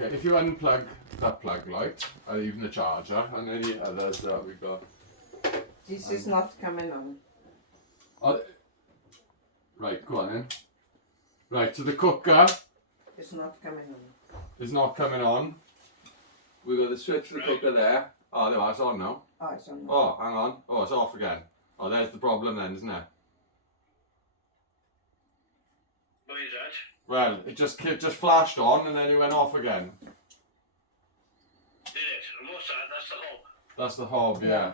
Okay, if you unplug that plug light, or even the charger, and any others that we've got. This is not coming on. Oh, right, go on then. Right, so the cooker It's not coming on. is not coming on. We've got the switch for the cooker there. Oh, there, it's on now. Oh, it's on. Oh, hang on. Oh, it's off again. Oh, there's the problem then, isn't it? Why is that? Well, it just flashed on and then it went off again. Did it? And what's that? That's the hob. That's the hob, yeah.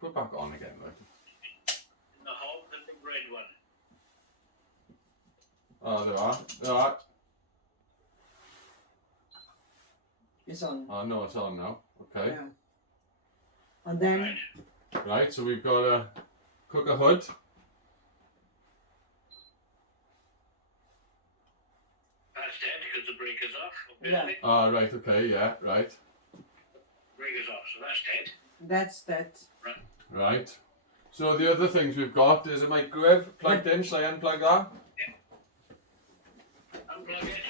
Put it back on again, right? The hob, the big red one. Oh, there are. There are. It's on. Oh, no, it's on now. Okay. Yeah. And then Right, so we've got a cooker hood. That's dead because the breaker's off. Yeah. Ah, right, okay, yeah, right. Breaker's off, so that's dead. that's that. Right. So the other things we've got is a microwave plugged in. Shall I unplug that? Unplug it.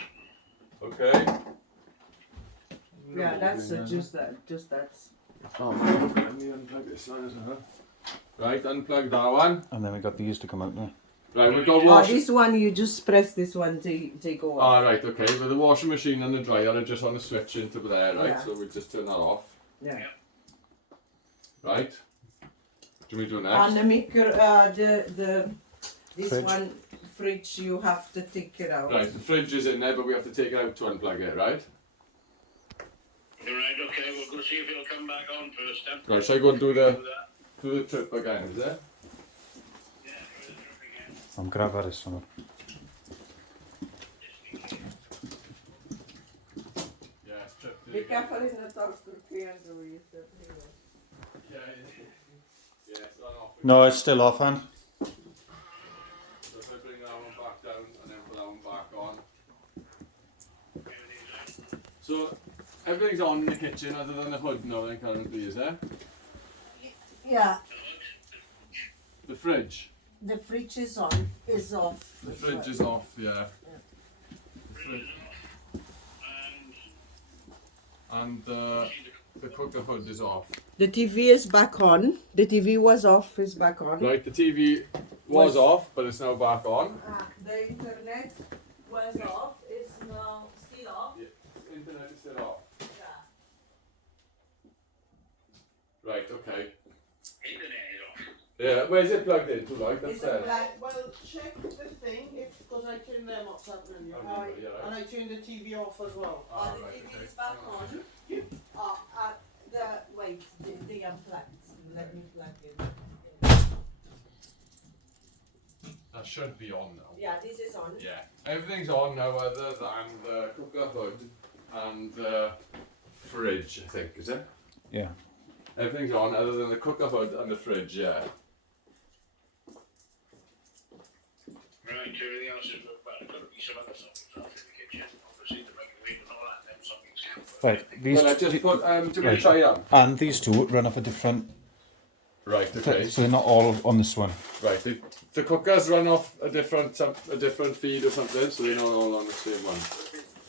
Okay. Yeah, that's just that. Just that. Oh, let me unplug this one as well. Right, unplug that one. And then we got these to come out now. Right, we've got Oh, wash. this one you just press this one to go off. Ah, right, okay. But the washing machine and the dryer are just on the switch into there, right? Yeah. So we just turn that off. Yeah. Right. Do we do And next? the maker, this Fridge. one fridge you have to take it out. Right, the fridge is in there, but we have to take it out to unplug it, right? You're right, okay, we'll go see if it'll come back on first then. Right, shall I go and do Do that. the trip again, is it? Yeah, do the trip again. I'm grab at this one. Yes, trip. Be careful in the talk to clear the way. Yeah, yeah, it's on off. No, it's still off, hand. So if I bring that one back down and then put that one back on. So everything's on in the kitchen other than the hood now then currently, is there? Yeah, The fridge. the fridge is off. The fridge is off, yeah. And the cooker hood is off. The TV is back on. The TV was off, is back on. Right, the TV was off, but it's now back on. The internet was off, is now still off. Yeah, internet is still off. Yeah. Right, okay. Internet is off. Yeah, where's it plugged into, like? That's It's a there. black. Well, check the thing, because I turned them what's happening here. Oh, yeah, right. And I turned the TV off as well. Ah, The right, TV okay. is back on. Wait, the unplugged. Let me plug it. That should be on now. Yeah, this is on. Yeah, everything's on now other than the cooker hood and the fridge, I think, is it? Yeah. Everything's on other than the cooker hood and the fridge, yeah. Right, everything else is looked bad. There's got to be some other sockets off in the kitchen. Obviously, the microwave and all that, them sockets can't work. Right, these Well, I just put, do you want Right. to try that? and these two run off a different. Right, okay. So they're not all on this one. Right, the cookers run off a different feed or something, so they're not all on the same one.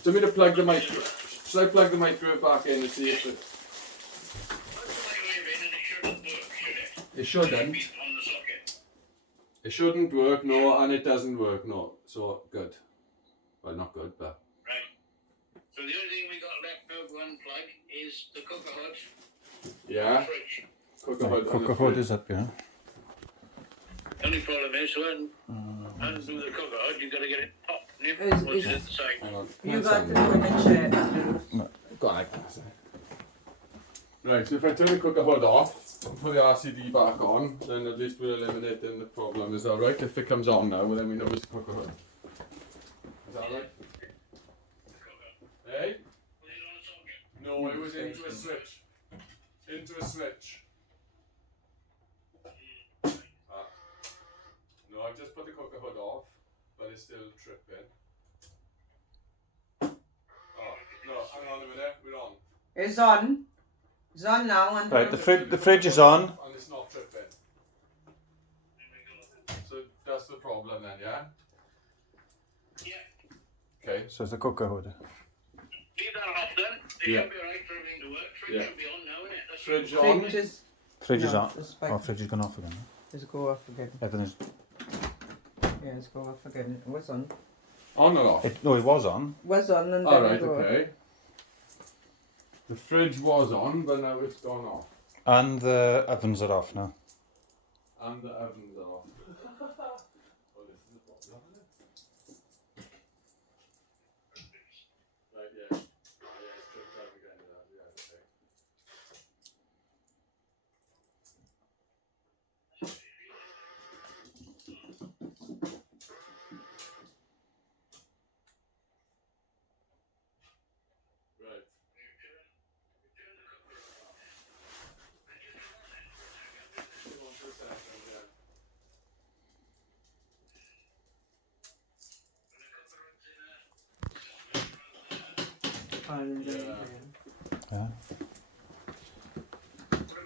Do you want me to plug the microwave? Should I plug the microwave back in and see if it... Plug the microwave in and it shouldn't work, should it? It shouldn't. Be on the socket. It shouldn't work, no, and it doesn't work, no. So, good. Well, not good, but... Right. So the only thing we got left now to unplug is the cooker hood and the Yeah, fridge. cooker hood. and the Cooker hood fridge. is up, yeah. The only problem is when undo the cooker hood, you've got to get it top. Is- Push is- it at the side. Hang on. You got to put a chair. Go on, Right, so if I turn the cooker hood off and put the RCD back on, then at least we're eliminating the problem. Is that right? If it comes on now, well, then we know it's the cooker hood. Is that right? Hey? Put it on a socket. No, it was into a switch. Into a switch. No, I just put the cooker hood off, but it's still tripping. Oh, no, hang on a minute, we're on. It's on. It's on now. And Right, the fridge is on. And it's not tripping. So that's the problem then, yeah? Yeah. Okay. So it's the cooker hood. Yeah, Leave that off then. It Yeah. should be alright for everything to work. Fridge Yeah. should be on now, innit? That's Fridge on. Fridge is. Fridge is No, on. it's like- Oh, fridge has gone off again. Let's go off again. Everything's. Yeah, let's go off again. It was on. On or off? No, it was on. Was on and then Alright, it go off. okay. The fridge was on, but now it's gone off. And the ovens are off now. And the ovens are off. Oh, this is a problem, isn't it? Right, yeah. Yeah, it's tripped out again. Yeah, okay. Right. Come on for a second, yeah. And Yeah. then, Yeah.